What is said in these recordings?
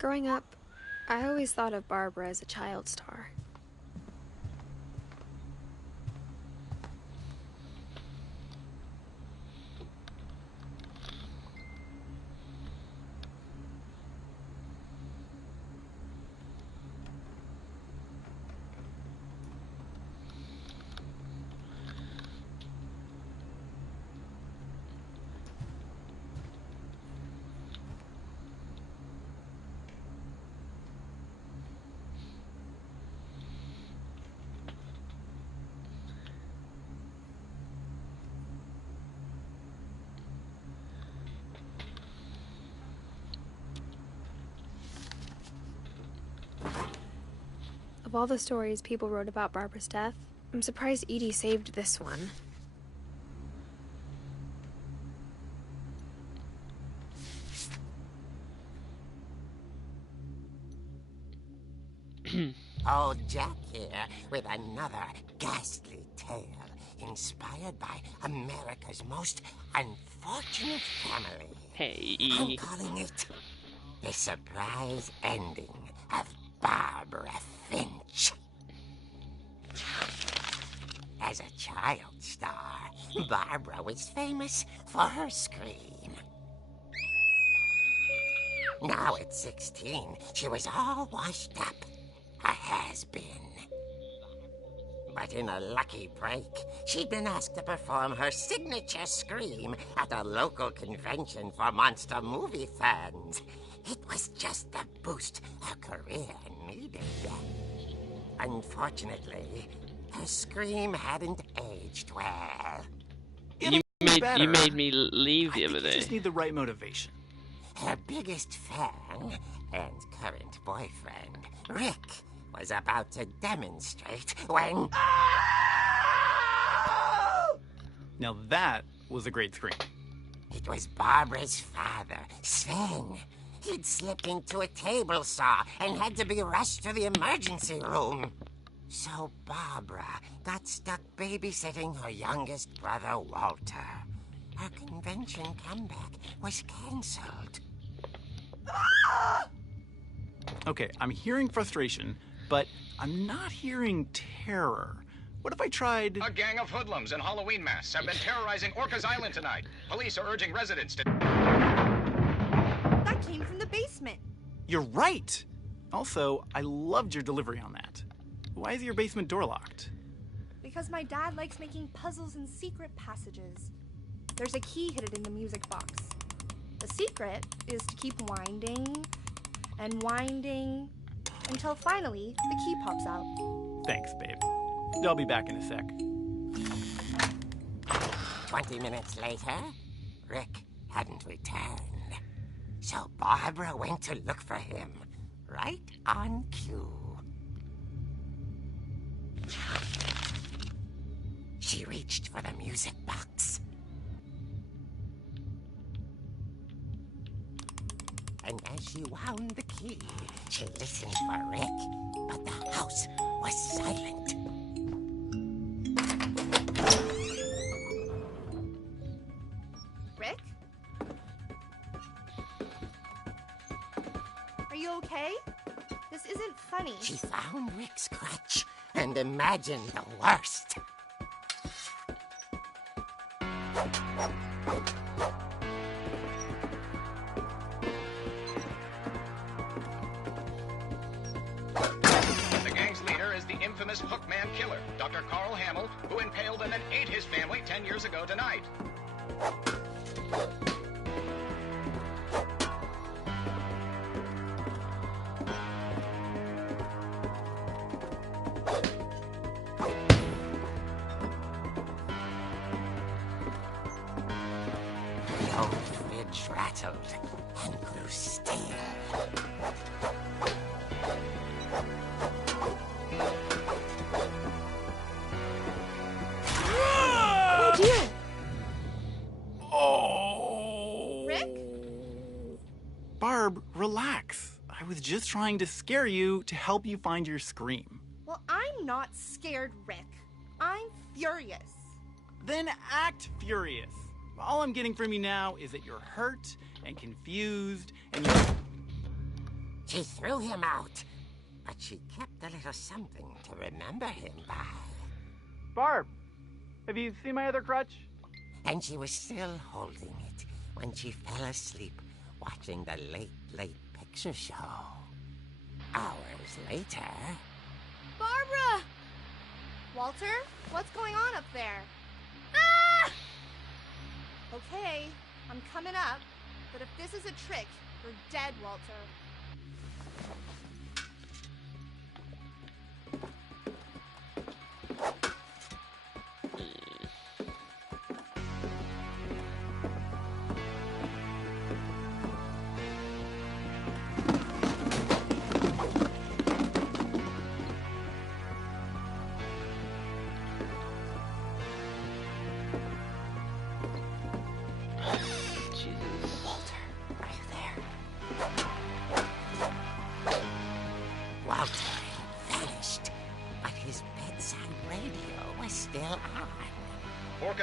Growing up, I always thought of Barbara as a child star. Of all the stories people wrote about Barbara's death, I'm surprised Edie saved this one. Old Jack here with another ghastly tale inspired by America's most unfortunate family. Hey. I'm calling it The Surprise Ending of Barbara Finch. As a child star, Barbara was famous for her scream. Now at 16, she was all washed up. A has-been. But in a lucky break, she'd been asked to perform her signature scream at a local convention for monster movie fans. It was just the boost her career needed. Unfortunately, her scream hadn't aged well. You made me leave the other day. You just need the right motivation. Her biggest fan and current boyfriend, Rick, was about to demonstrate when... Now that was a great scream. It was Barbara's father, Sven. He'd slipped into a table saw and had to be rushed to the emergency room. So Barbara got stuck babysitting her youngest brother, Walter. Her convention comeback was cancelled. Okay, I'm hearing frustration, but I'm not hearing terror. What if I tried... A gang of hoodlums in Halloween masks have been terrorizing Orcas Island tonight. Police are urging residents to... That came from the basement. You're right! Also, I loved your delivery on that. Why is your basement door locked? Because my dad likes making puzzles and secret passages. There's a key hidden in the music box. The secret is to keep winding and winding until finally the key pops out. Thanks, babe. I'll be back in a sec. 20 minutes later, Rick hadn't returned. So Barbara went to look for him, right on cue. She reached for the music box. And as she wound the key, she listened for Rick, but the house was silent. Rick? Are you okay? This isn't funny. She found Rick's crutch and imagined the worst. The gang's leader is the infamous Hookman killer, Dr. Carl Hamill, who impaled and then ate his family 10 years ago tonight. The old fridge rattled and grew still. Oh dear! Oh! Rick? Barb, relax. I was just trying to scare you to help you find your scream. Well, I'm not scared, Rick. I'm furious. Then act furious. All I'm getting from you now is that you're hurt and confused and you're... She threw him out, but she kept a little something to remember him by. Barb, have you seen my other crutch? And she was still holding it when she fell asleep watching the late picture show. Hours later... Barbara! Walter, what's going on up there? Ah! Okay, I'm coming up, but if this is a trick, you're dead, Walter.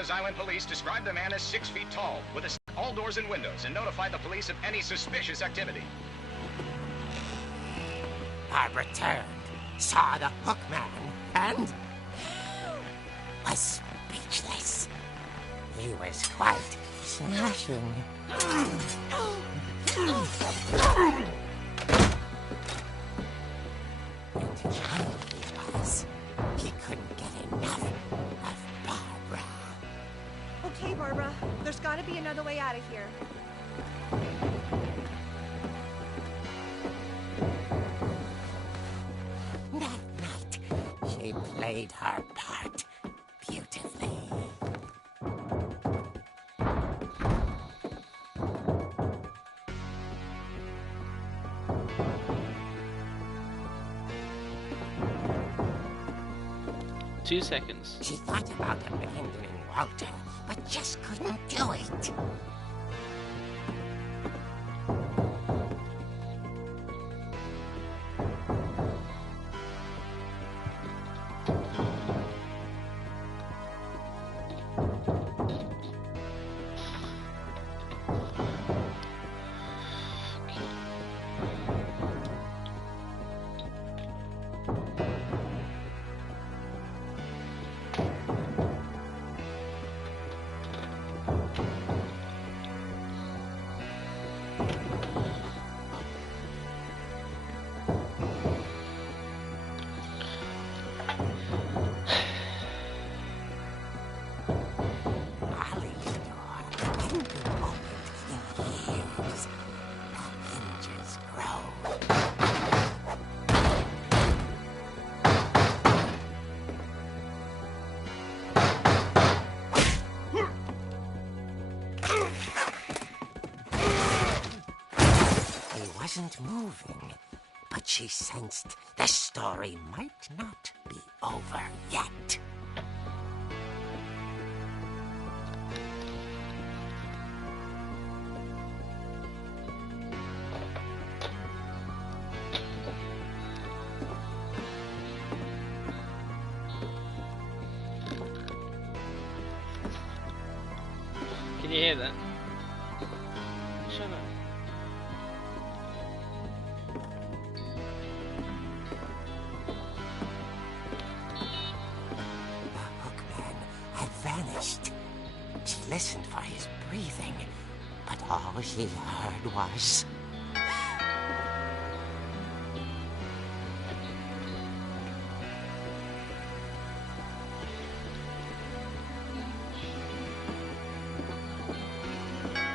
Island police described the man as 6 feet tall, with all doors and windows, and notified the police of any suspicious activity. Barbara turned, saw the hookman, and was speechless. He was quite smashing. And he was. He couldn't get enough of Barbara. Okay, Barbara, there's gotta be another way out of here. That night, she played her part beautifully. Two seconds. She thought about abandoning Walter, but just couldn't do it. Wasn't moving, but she sensed the story might not be over yet. Can you hear that? Shut up. She listened for his breathing, but all she heard was...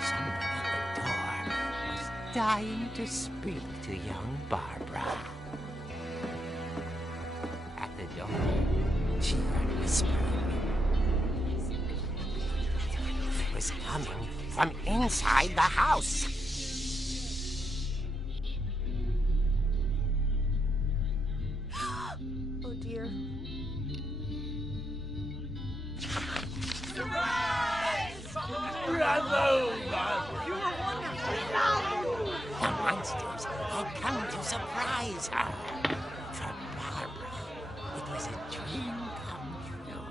someone at the door was dying to speak to young Barbara. At the door, she heard whispering. Was coming from inside the house. Oh dear. The monsters had come to surprise her. For Barbara, it was a dream come true.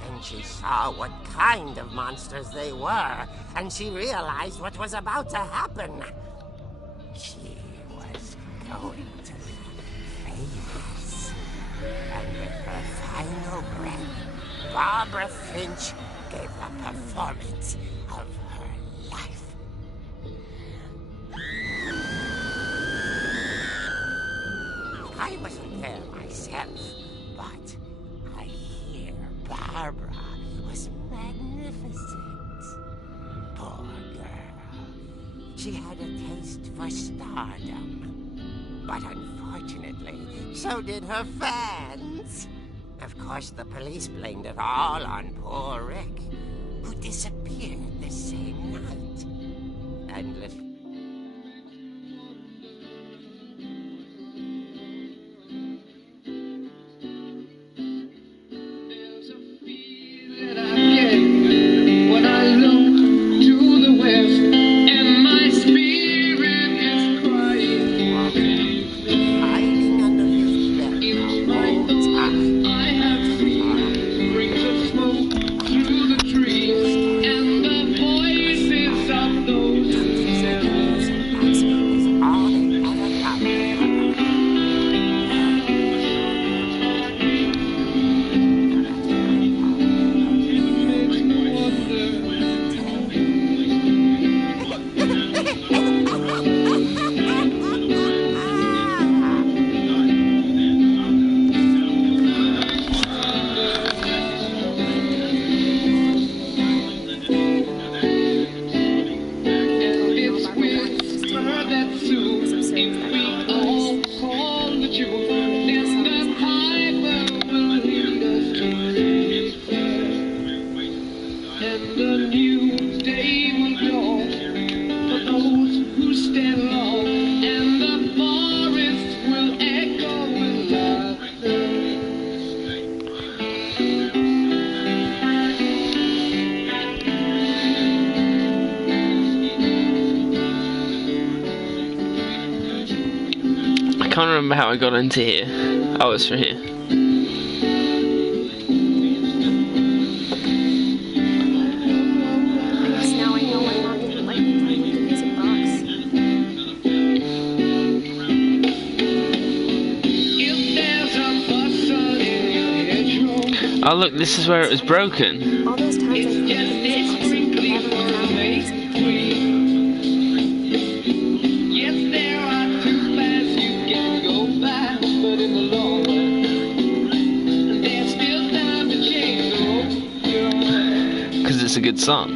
Then she saw what kind of monsters they were, and she realized what was about to happen. She going to be famous. And with her final breath, Barbara Finch gave the performance of her life. I wasn't there myself, but I hear Barbara was magnificent. Poor girl. She had a taste for stardom. But unfortunately, so did her fans. Of course, the police blamed it all on poor Rick, who disappeared the same night. And when I look to the west, and my spirit is crying. hiding under his bed In the my whole thoughts, time. I have seen rings of smoke through the trees, and the voices of those who never Is all they ever got. makes me wonder. It's whispered that soon, if we all call the truth, then the piper will lead us to freedom, and a new day will dawn for those who stand long, and the forests will echo with laughter. I can't remember how I got into here. Oh, it's from here. I guess now I know why Mom didn't like me playing with the music box. If there's a bustle in your hedgerow, Oh, look, this is where it was broken. All those times I played just the music a box, sprinkling never of found make it. believe. Yes, there are two paths you can go by, but in the long run, there's still time to change the road you're on. Because it's a good song.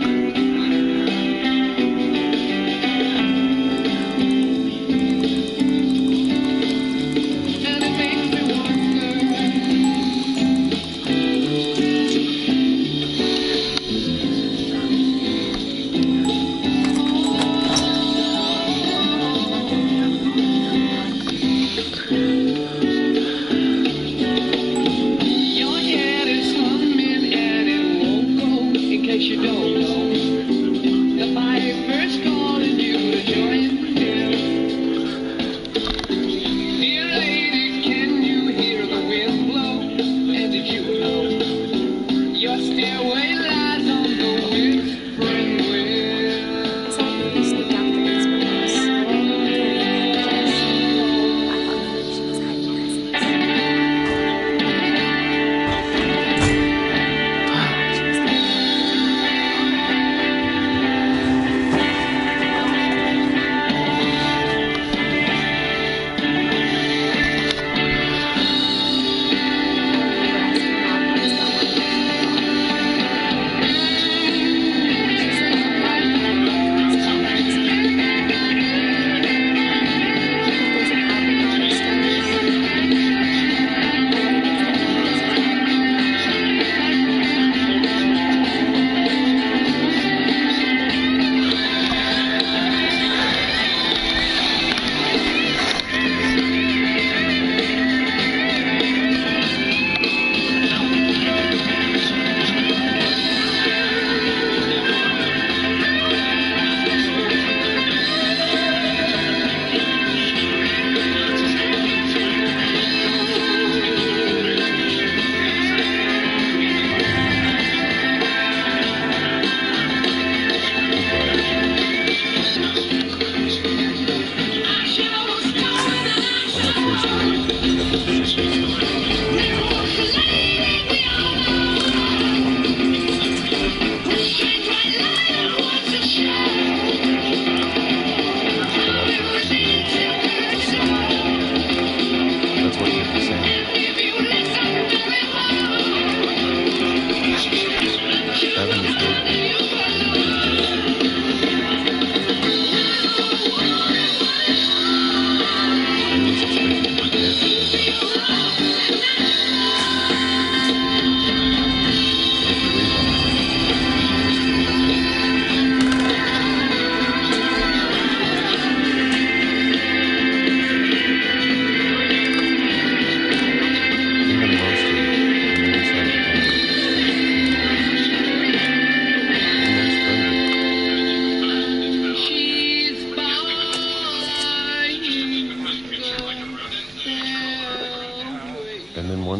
And it makes me wonder. Your head is humming and it won't go. In case you don't know,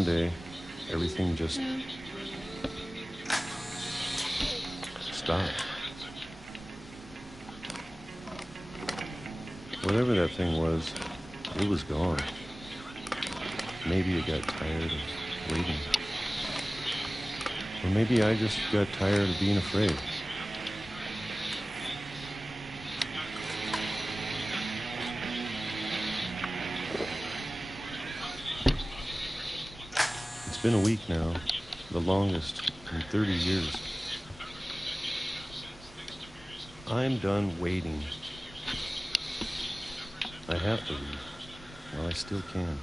day, everything just stopped. Whatever that thing was, it was gone. Maybe it got tired of waiting. Or maybe I just got tired of being afraid. It's been a week now, the longest in 30 years. I'm done waiting. I have to leave while I still can.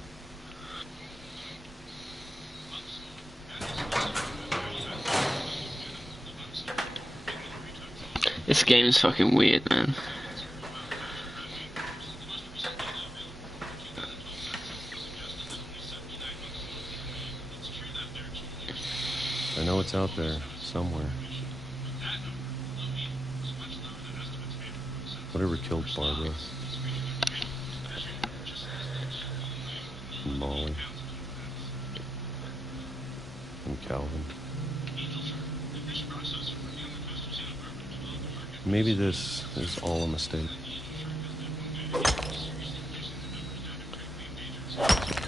This game's fucking weird, man. I know it's out there somewhere. Whatever killed Barbara and Molly and Calvin. Maybe this is all a mistake.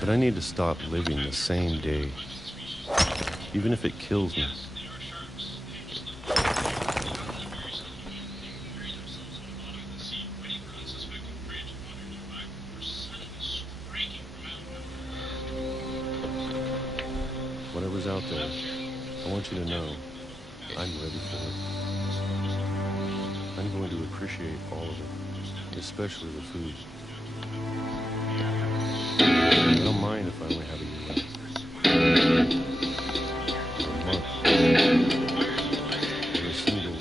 But I need to stop living the same day, even if it kills me. Whatever's out there, I want you to know I'm ready for it. I'm going to appreciate all of it, especially the food. I don't mind if I only have a year left. Or a month. Or a single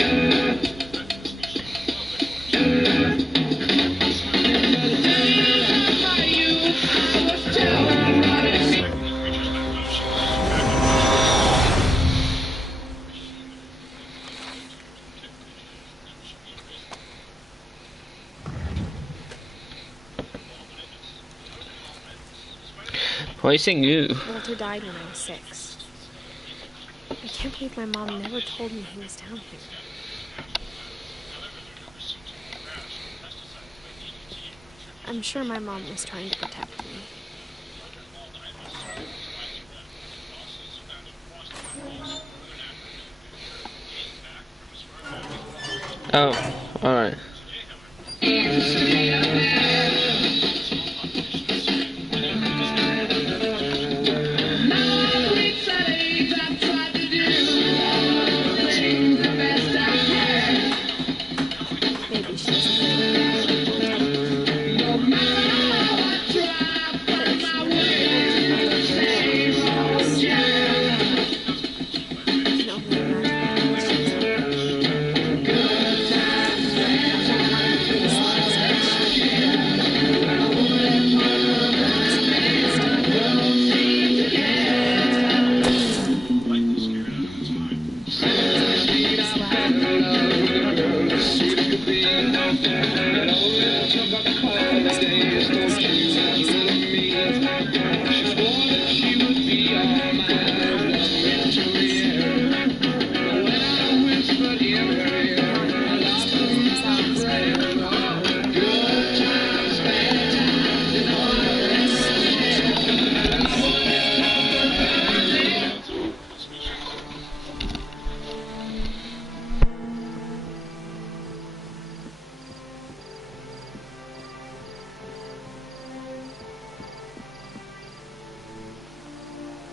Why are you saying you? Walter died when I was 6. I can't believe my mom never told me he was down here. I'm sure my mom was trying to protect me. Oh, alright. Maybe she's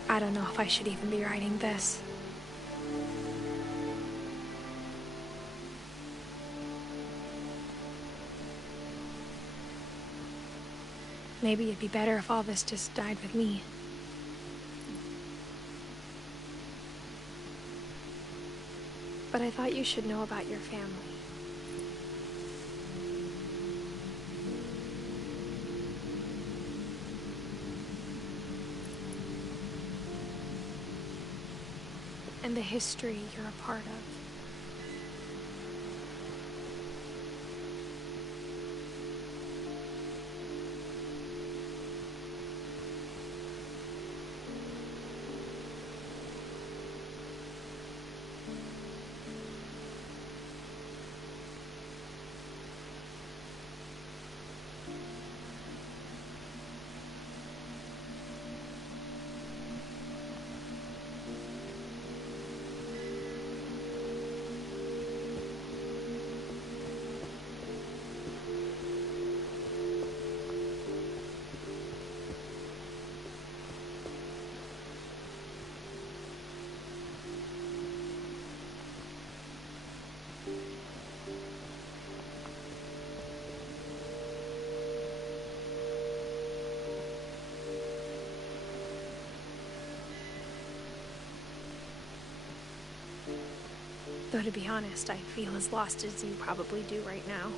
I don't know if I should even be writing this. Maybe it'd be better if all this just died with me. But I thought you should know about your family. And the history you're a part of. Though to be honest, I feel as lost as you probably do right now.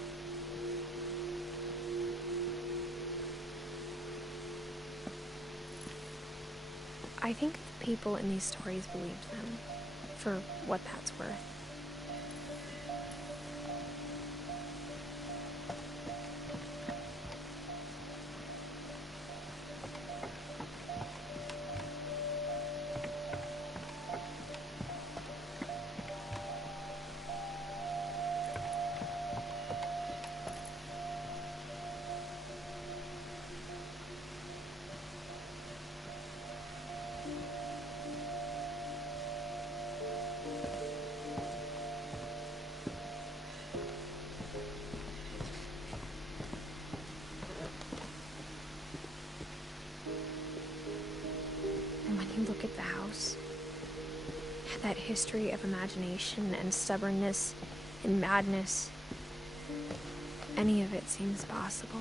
I think the people in these stories believed them, for what that's worth. And when you look at the house, that history of imagination and stubbornness and madness, any of it seems possible.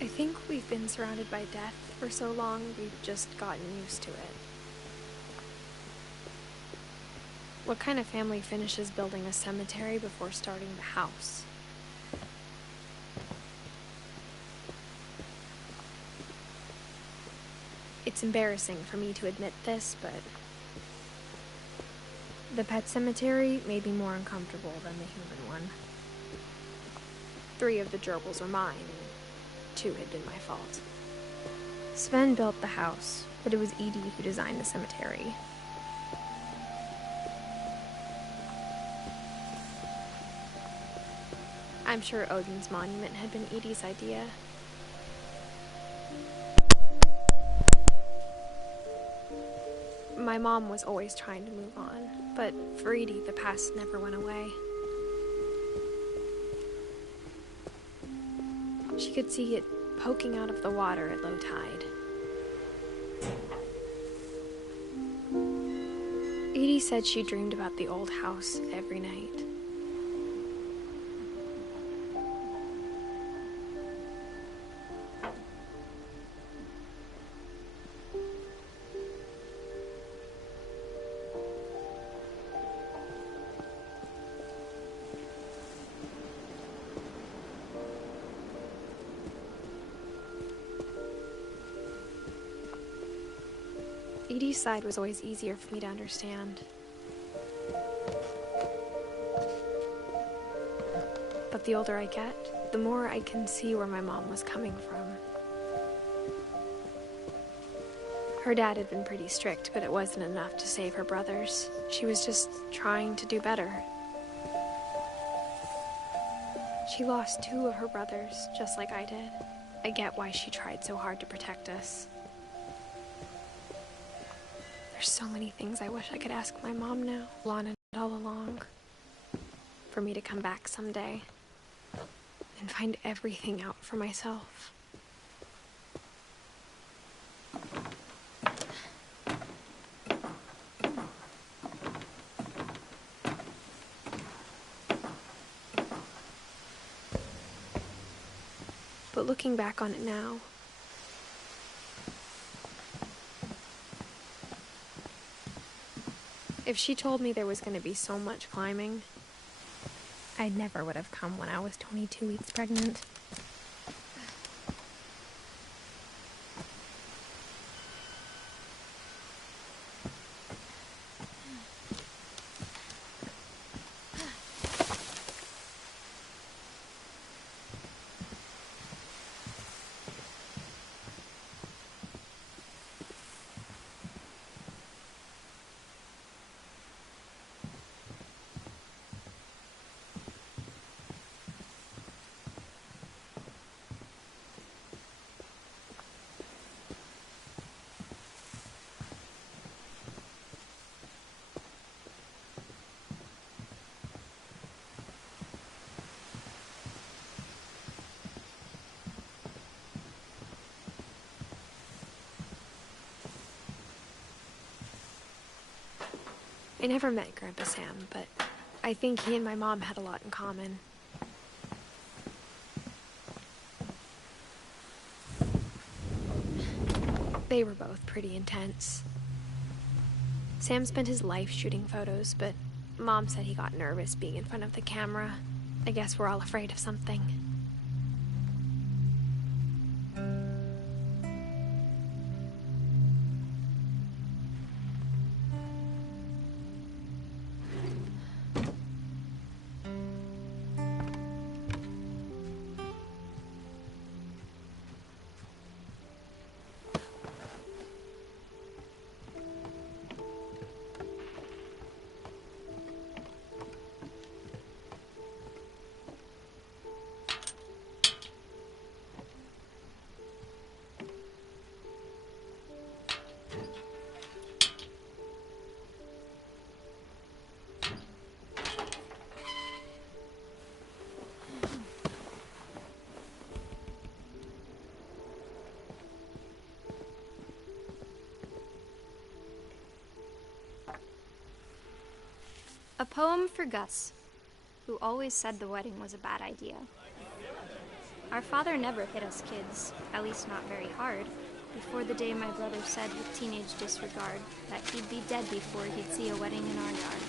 I think we've been surrounded by death for so long, we've just gotten used to it. What kind of family finishes building a cemetery before starting the house? It's embarrassing for me to admit this, but the pet cemetery made me more uncomfortable than the human one. 3 of the gerbils were mine, and 2 had been my fault. Sven built the house, but it was Edie who designed the cemetery. I'm sure Odin's monument had been Edie's idea. My mom was always trying to move on, but for Edie, the past never went away. She could see it poking out of the water at low tide. Edie said she dreamed about the old house every night. Edie's side was always easier for me to understand. But the older I get, the more I can see where my mom was coming from. Her dad had been pretty strict, but it wasn't enough to save her brothers. She was just trying to do better. She lost 2 of her brothers, just like I did. I get why she tried so hard to protect us. There's so many things I wish I could ask my mom now, wanted all along. For me to come back someday and find everything out for myself. But looking back on it now, if she told me there was going to be so much climbing, I never would have come when I was 22 weeks pregnant. I never met Grandpa Sam, but I think he and my mom had a lot in common. They were both pretty intense. Sam spent his life shooting photos, but Mom said he got nervous being in front of the camera. I guess we're all afraid of something. A poem for Gus, who always said the wedding was a bad idea. Our father never hit us kids, at least not very hard, before the day my brother said with teenage disregard that he'd be dead before he'd see a wedding in our yard.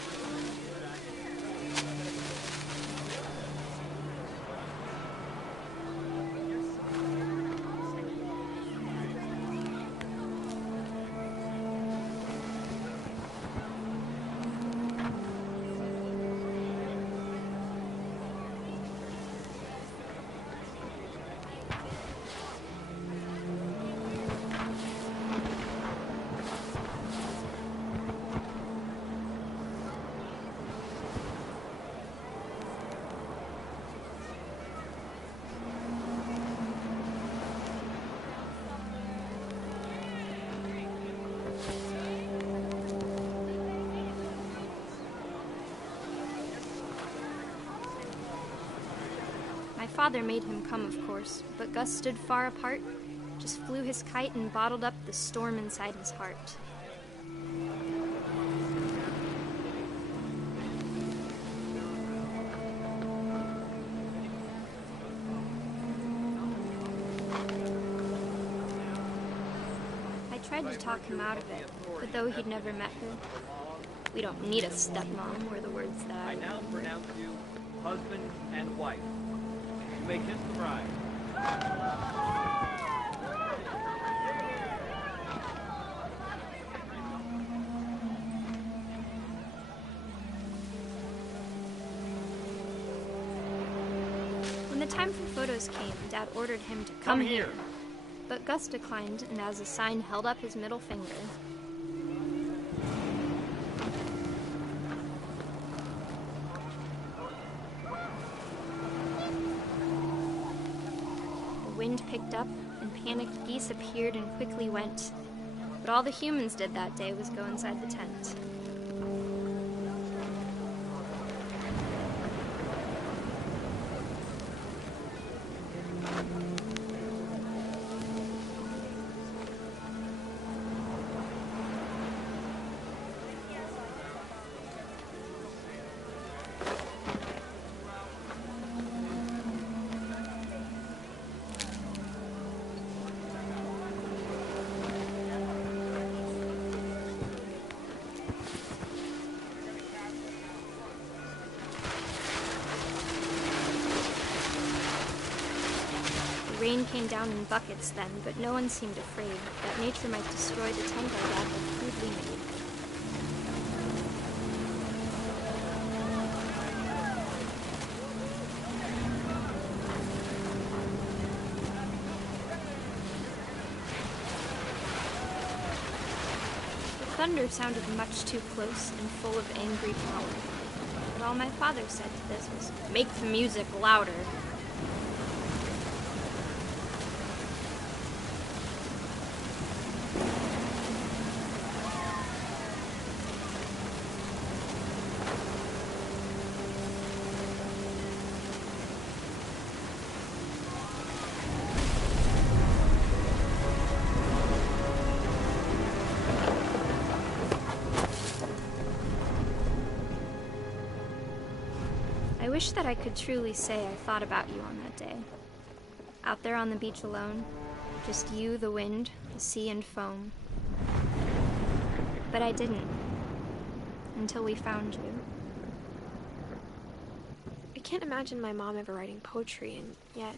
My father made him come, of course, but Gus stood far apart, just flew his kite and bottled up the storm inside his heart. I tried to talk him out of it, but though he'd never met her, we don't need a stepmom were the words that I now remember. pronounce you husband and wife. You may kiss the bride. When the time for photos came, Dad ordered him to come here. But Gus declined, and as a sign held up his middle finger. The wind picked up, and panicked geese appeared and quickly went. But all the humans did that day was go inside the tent. Rain came down in buckets then, but no one seemed afraid that nature might destroy the tent our dad had crudely made. The thunder sounded much too close and full of angry power. But all my father said to this was, "Make the music louder." I wish that I could truly say I thought about you on that day. Out there on the beach alone, just you, the wind, the sea, and foam. But I didn't. Until we found you. I can't imagine my mom ever writing poetry, and yet...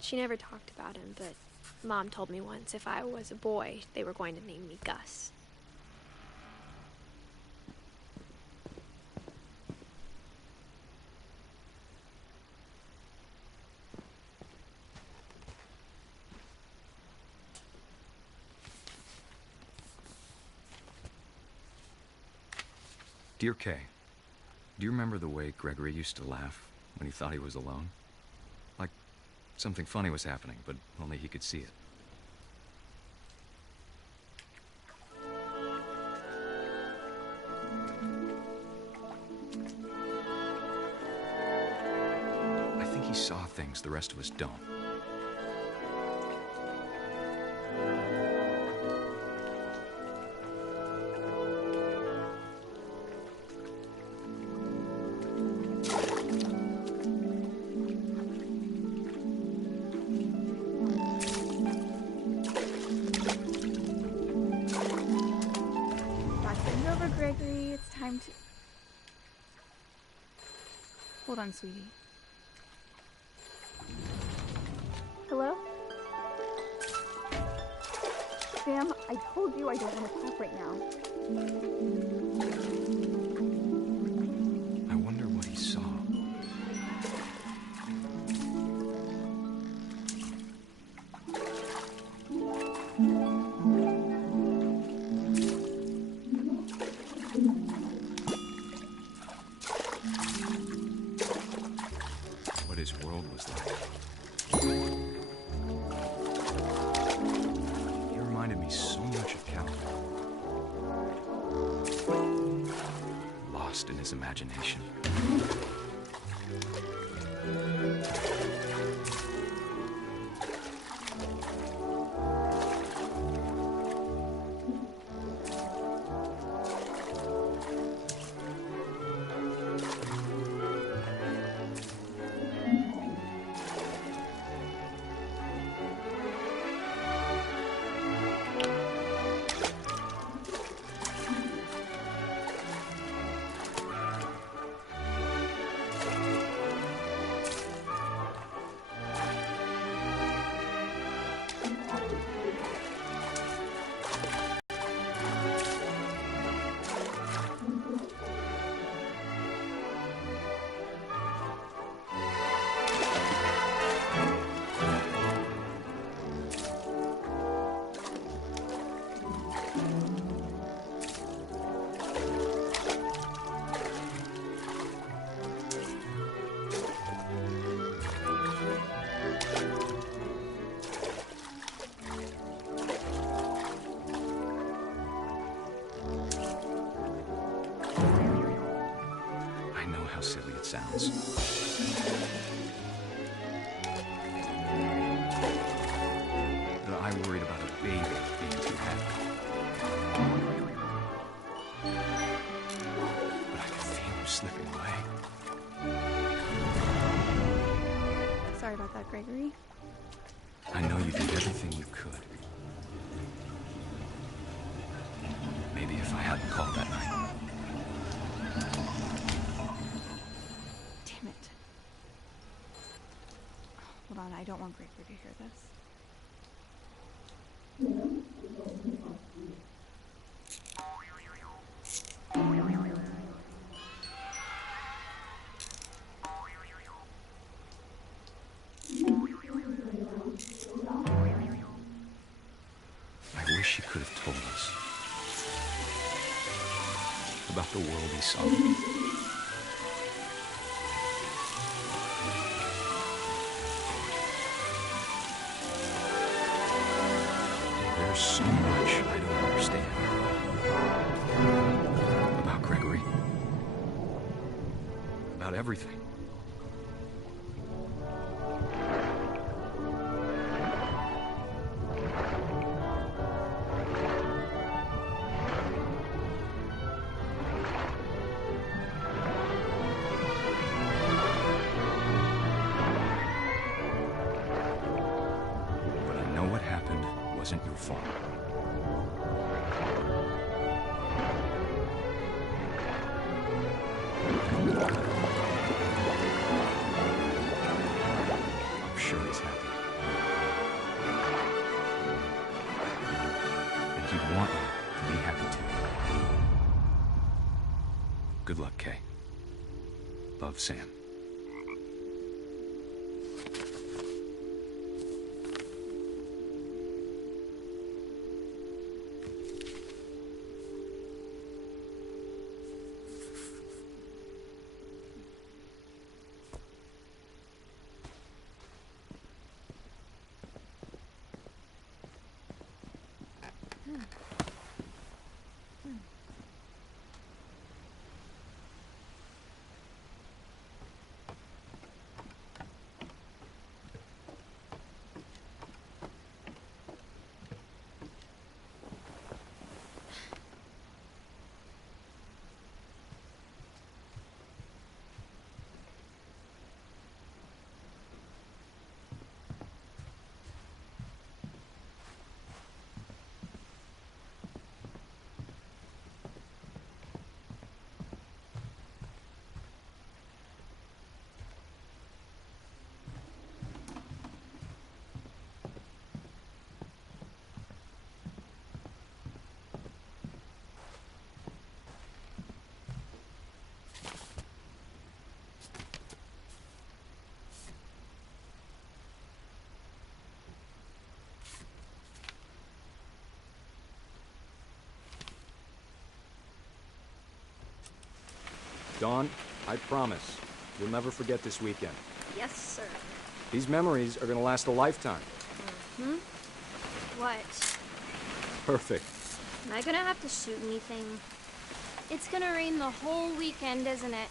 She never talked about him, but Mom told me once if I was a boy, they were going to name me Gus. Dear Kay, do you remember the way Gregory used to laugh when he thought he was alone? Like something funny was happening, but only he could see it. I think he saw things the rest of us don't. Gregory, it's time to... Hold on, sweetie. Hello? Sam, I told you I don't want to talk right now. I wonder what he saw. What his world was like. He reminded me so much of Calvin. Lost in his imagination. How silly it sounds. That I worried about a baby being too happy. But I could feel him slipping away. Sorry about that, Gregory. I know you did everything you could. Maybe if I hadn't called that night. Damn it. Hold on, I don't want Gregory to hear this. I wish he could have told us about the world he saw. There's so much I don't understand about Gregory, about everything. I'm sure he's happy. And he'd want you to be happy too. Good luck, Kay. Love, Sam. Dawn, I promise, you'll never forget this weekend. Yes, sir. These memories are gonna last a lifetime. Hmm? What? Perfect. Am I gonna have to shoot anything? It's gonna rain the whole weekend, isn't it?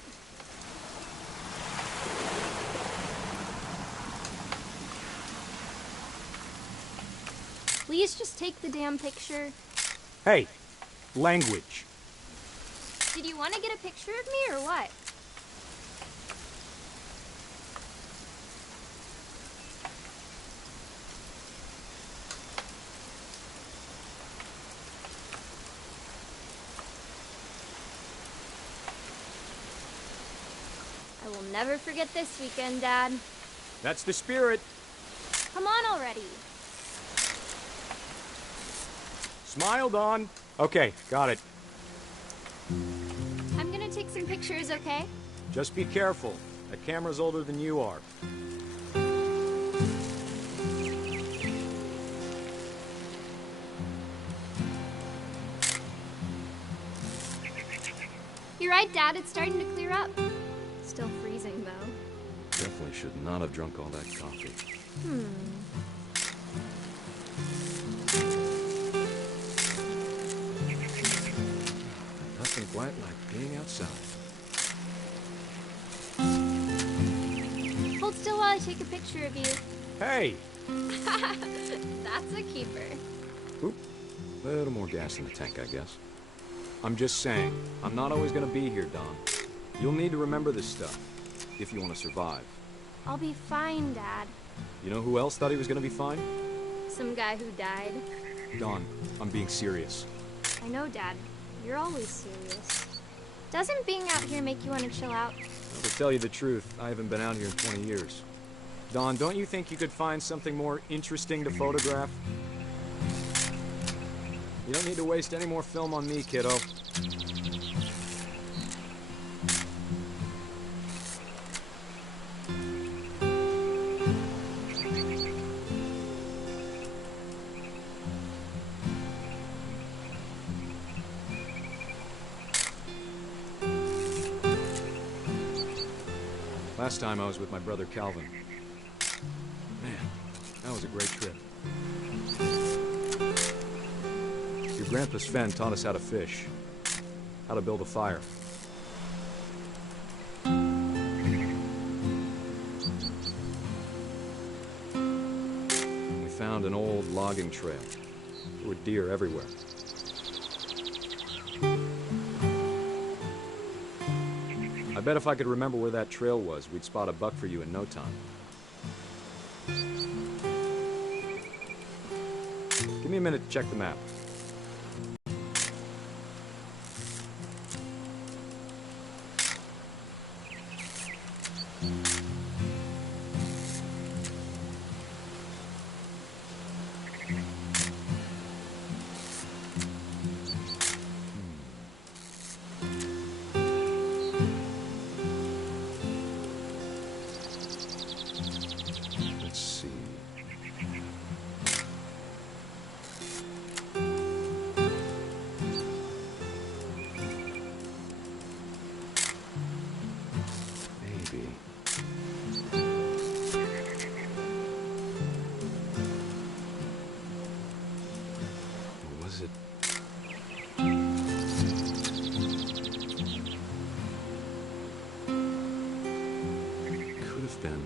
Please just take the damn picture. Hey, language. Did you want to get a picture of me or what? I will never forget this weekend, Dad. That's the spirit. Come on already. Smile, Dawn. Okay, got it. I'm gonna take some pictures, okay? Just be careful. That camera's older than you are. You're right, Dad. It's starting to clear up. Still freezing, though. Definitely should not have drunk all that coffee. Nothing quite like being outside. Hold still while I take a picture of you. Hey! That's a keeper. Oop. A little more gas in the tank, I guess. I'm just saying, I'm not always gonna be here, Dawn. You'll need to remember this stuff, if you want to survive. I'll be fine, Dad. You know who else thought he was gonna be fine? Some guy who died. Dawn, I'm being serious. I know, Dad. You're always serious. Doesn't being out here make you want to chill out? To tell you the truth, I haven't been out here in 20 years. Dawn, don't you think you could find something more interesting to photograph? You don't need to waste any more film on me, kiddo. Last time I was with my brother Calvin. Man, that was a great trip. Your grandpa Sven taught us how to fish, how to build a fire. We found an old logging trail. There were deer everywhere. I bet if I could remember where that trail was, we'd spot a buck for you in no time. Give me a minute to check the map. Was it... Could have been...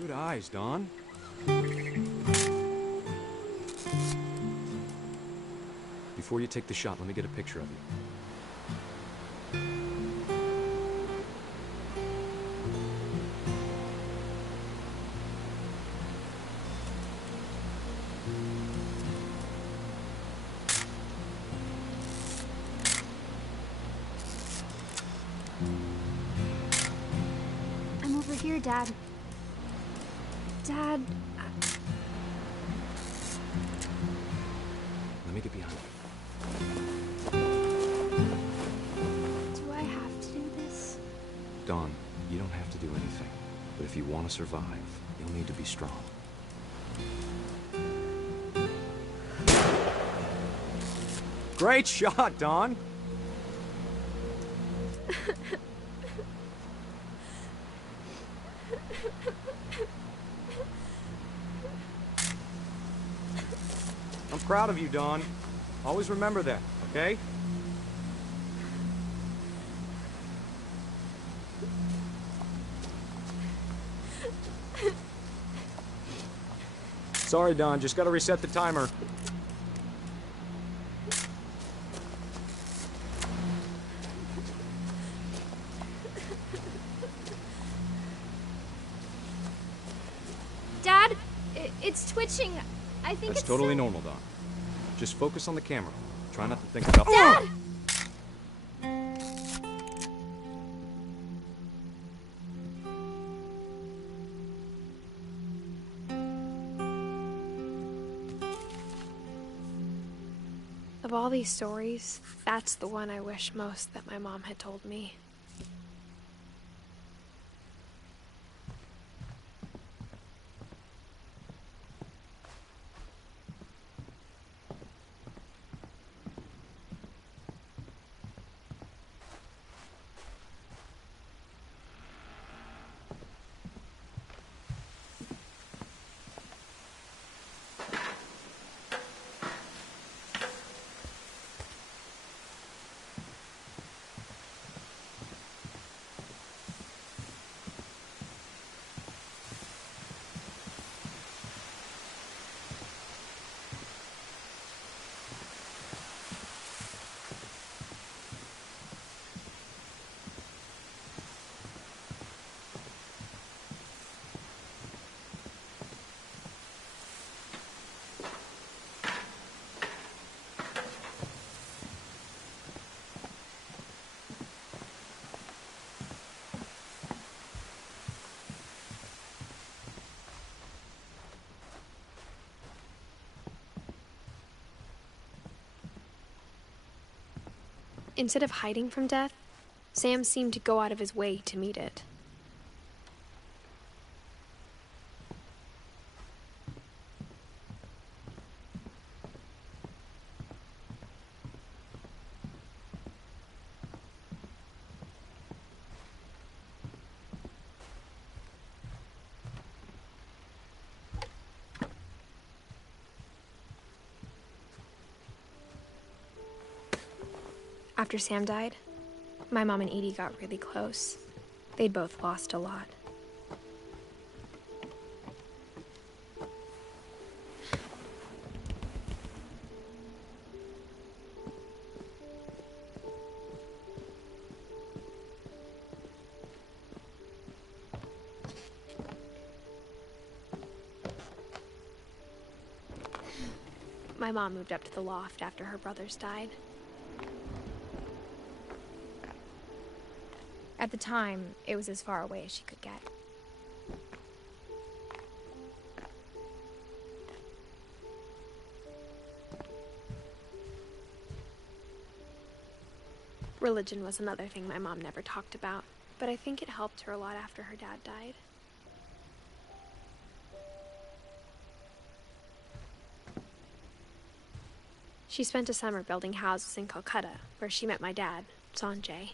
Good eyes, Dawn. Before you take the shot, let me get a picture of you. I'm over here, Dad. Dad... Let me get behind you. Do I have to do this? Dawn, you don't have to do anything. But if you want to survive, you'll need to be strong. Great shot, Dawn! I'm proud of you, Dawn. Always remember that, okay? Sorry, Dawn. Just gotta reset the timer. Dad, it's twitching. I think That's it's totally so... normal, Dawn. Just focus on the camera. Try not to think about... Dad! Of all these stories, that's the one I wish most that my mom had told me. Instead of hiding from death, Sam seemed to go out of his way to meet it. After Sam died, my mom and Edie got really close. They'd both lost a lot. My mom moved up to the loft after her brothers died. At the time, it was as far away as she could get. Religion was another thing my mom never talked about, but I think it helped her a lot after her dad died. She spent a summer building houses in Calcutta, where she met my dad, Sanjay.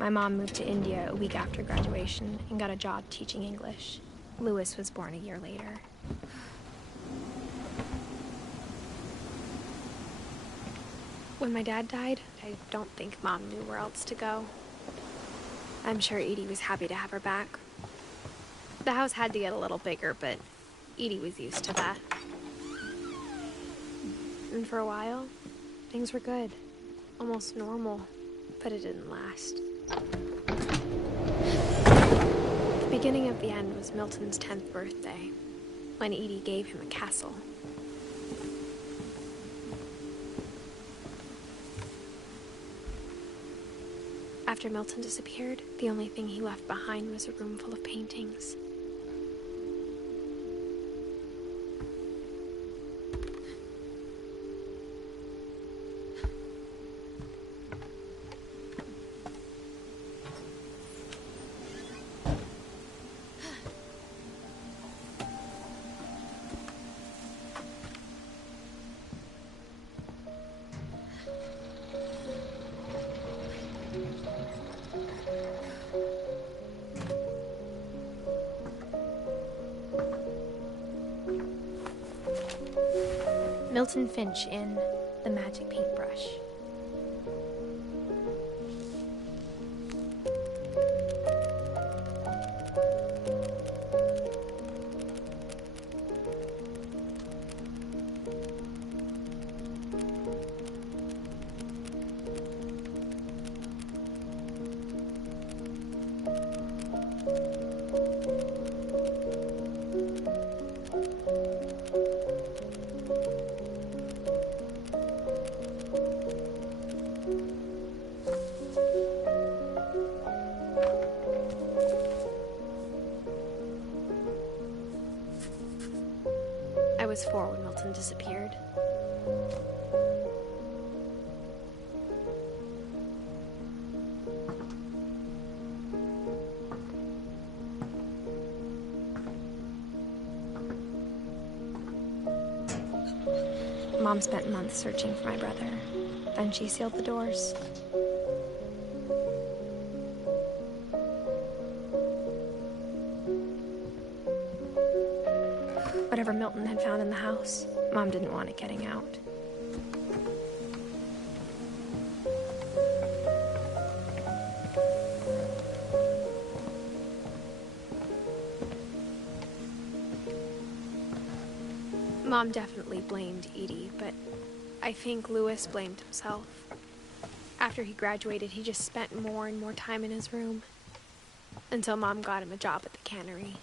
My mom moved to India a week after graduation and got a job teaching English. Louis was born a year later. When my dad died, I don't think Mom knew where else to go. I'm sure Edie was happy to have her back. The house had to get a little bigger, but Edie was used to that. And for a while, things were good. Almost normal, but it didn't last. The beginning of the end was Milton's 10th birthday, when Edie gave him a castle. After Milton disappeared, the only thing he left behind was a room full of paintings. Milton Finch in The Magic Paintbrush. I was 4 when Milton disappeared. Mom spent months searching for my brother. Then she sealed the doors. Whatever Milton had found in the house, Mom didn't want it getting out. Mom definitely blamed Edie, but I think Louis blamed himself. After he graduated, he just spent more and more time in his room, until Mom got him a job at the cannery.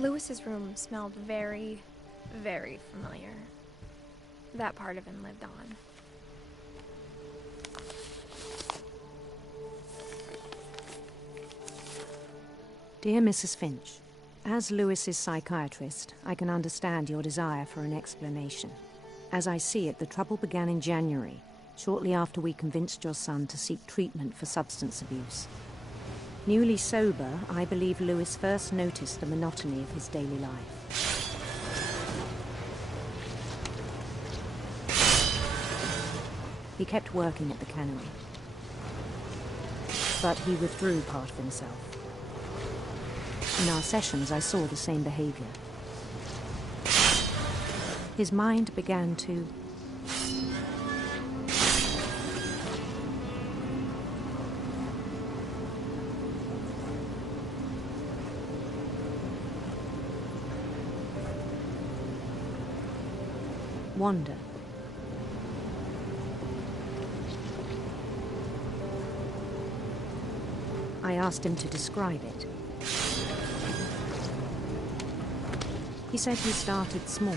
Louis's room smelled very, very familiar. That part of him lived on. Dear Mrs. Finch, as Louis's psychiatrist, I can understand your desire for an explanation. As I see it, the trouble began in January, shortly after we convinced your son to seek treatment for substance abuse. Newly sober, I believe Louis first noticed the monotony of his daily life. He kept working at the cannery, but he withdrew part of himself. In our sessions, I saw the same behavior. His mind began to wander. I asked him to describe it. He said he started small.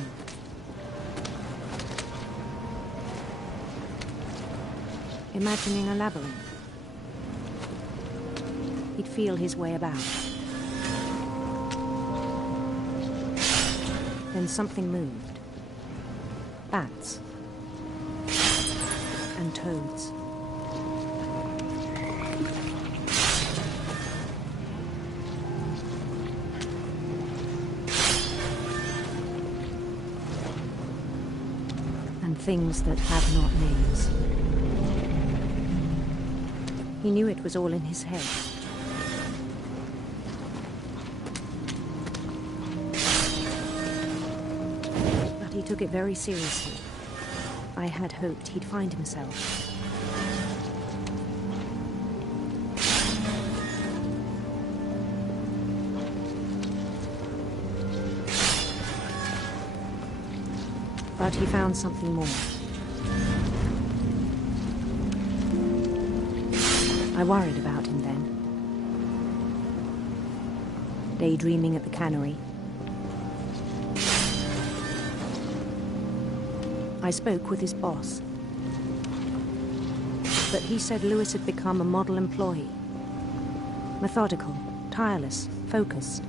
Imagining a labyrinth. He'd feel his way about. Then something moved. Bats. And toads. and things that have not names. He knew it was all in his head. But he took it very seriously. I had hoped he'd find himself. But he found something more. I worried about him then. Daydreaming at the cannery. I spoke with his boss. But he said Lewis had become a model employee. Methodical, tireless, focused.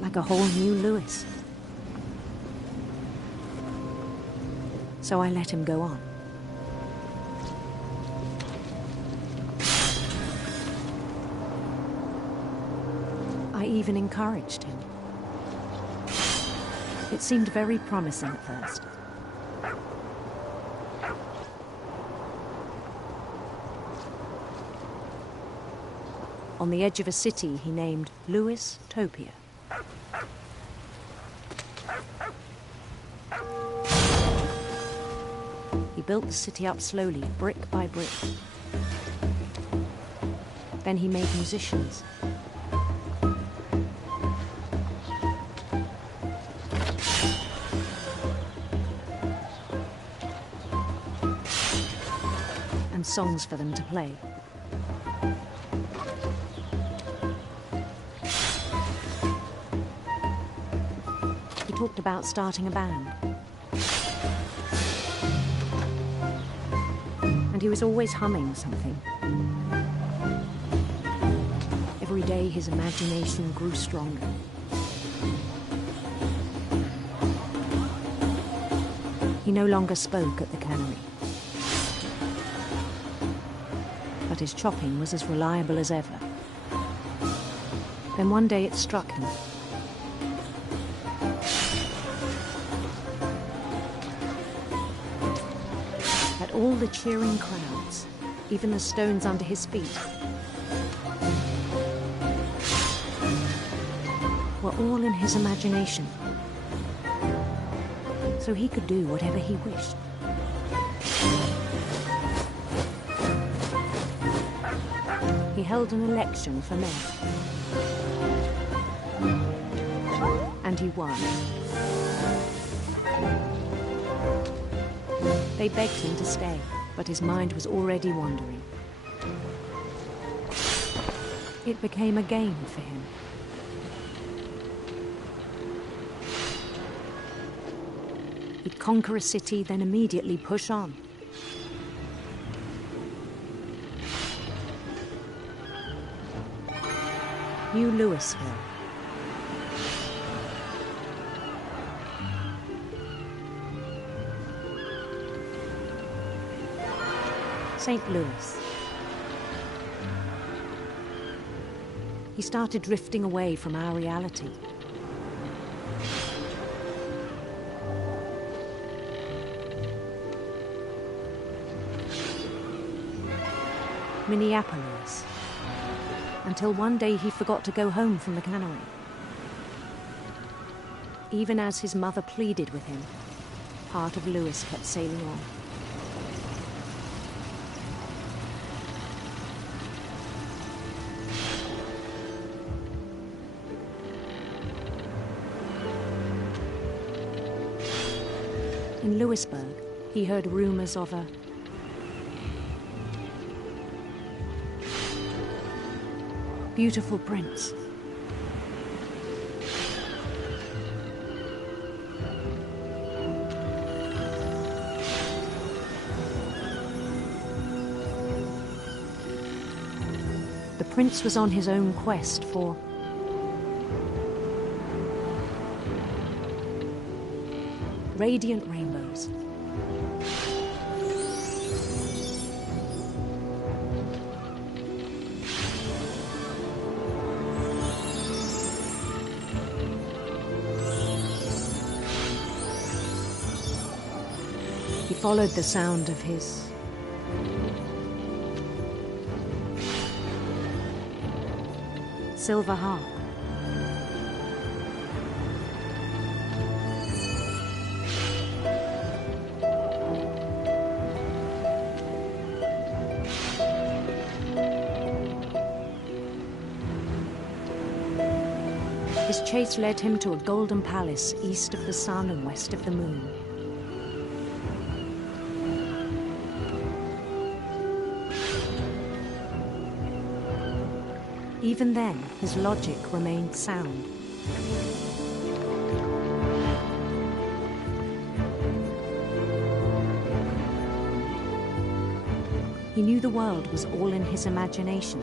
Like a whole new Lewis. So I let him go on. I even encouraged him. It seemed very promising at first. On the edge of a city he named Lewis Topia. He built the city up slowly, brick by brick. Then he made musicians. And songs for them to play. He talked about starting a band. And he was always humming something. Every day his imagination grew stronger. He no longer spoke at the cannery. But his chopping was as reliable as ever. Then one day it struck him. At all the cheering crowds, even the stones under his feet, were all in his imagination. So he could do whatever he wished. He held an election for mayor. And he won. They begged him to stay, but his mind was already wandering. It became a game for him. He'd conquer a city, then immediately push on. New Louisville. St. Louis. He started drifting away from our reality. Minneapolis. Until one day he forgot to go home from the cannery. Even as his mother pleaded with him, part of Lewis kept sailing on. In Lewisburg, he heard rumors of a beautiful prince. The prince was on his own quest for radiant rainbows. He followed the sound of his silver harp. His chase led him to a golden palace east of the sun and west of the moon. Even then, his logic remained sound. He knew the world was all in his imagination.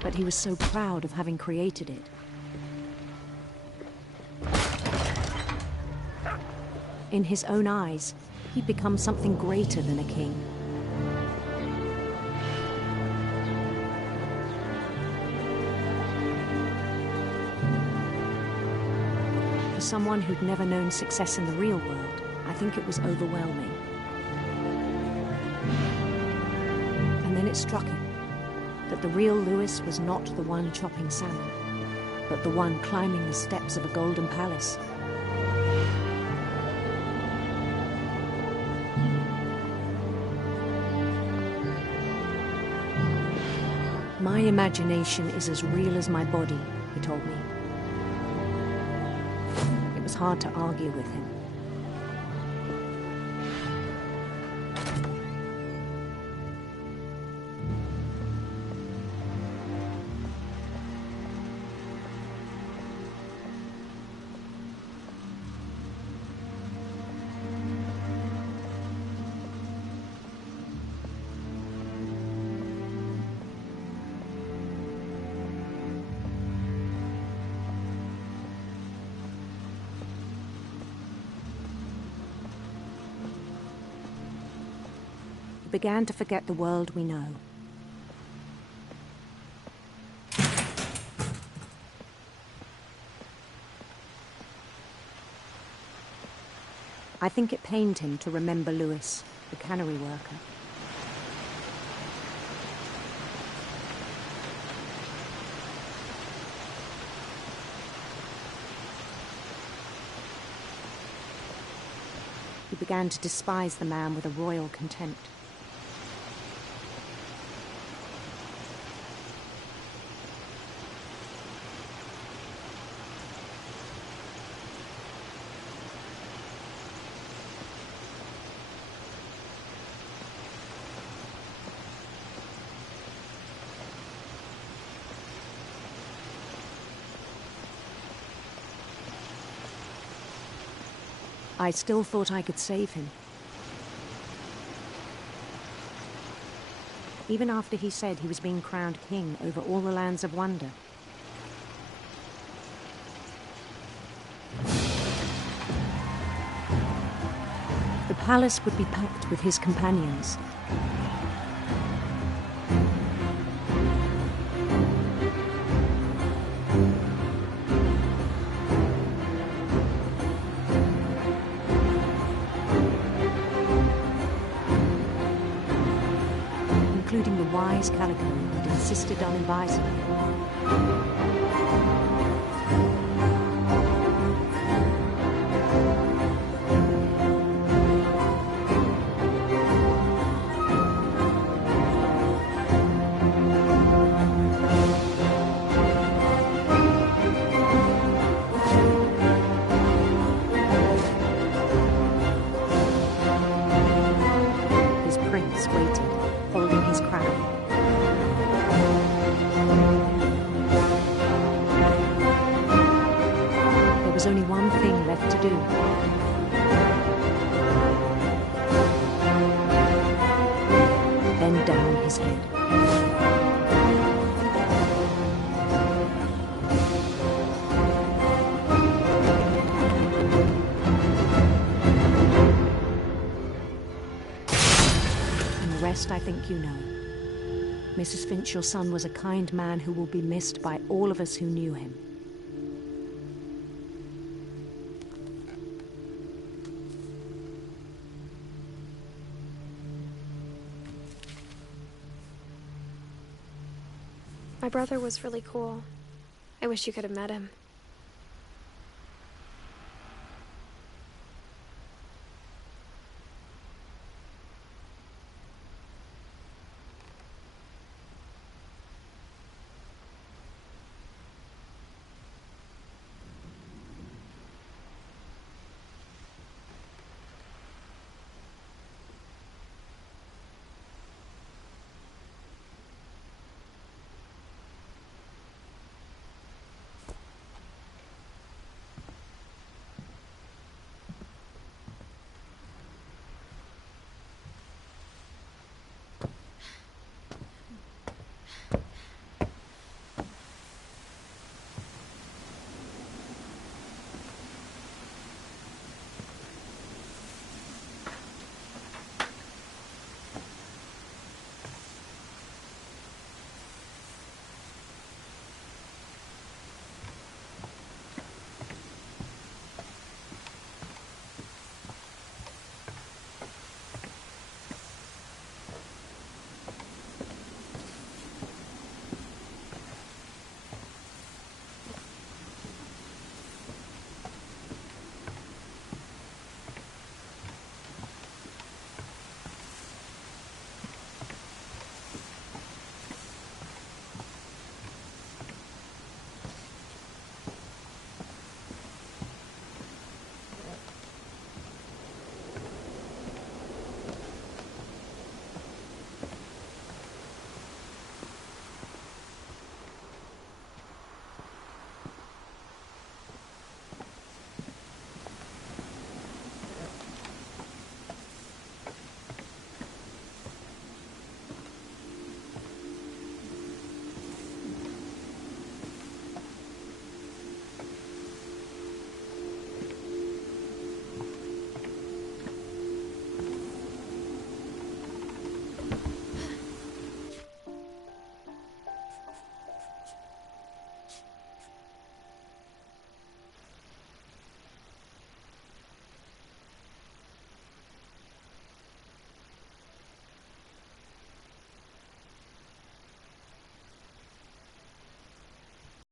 But he was so proud of having created it. In his own eyes, he'd become something greater than a king. For someone who'd never known success in the real world, I think it was overwhelming. And then it struck him that the real Lewis was not the one chopping salmon, but the one climbing the steps of a golden palace. My imagination is as real as my body, he told me. It was hard to argue with him. Began to forget the world we know. I think it pained him to remember Lewis, the cannery worker. He began to despise the man with a royal contempt. I still thought I could save him. Even after he said he was being crowned king over all the lands of wonder. The palace would be packed with his companions. Including the wise Calico who had insisted on advising him. His prince waited, holding his crown. left to do. Bend down his head. And the rest I think you know. Mrs. Finch, your son was a kind man who will be missed by all of us who knew him. My brother was really cool. I wish you could have met him.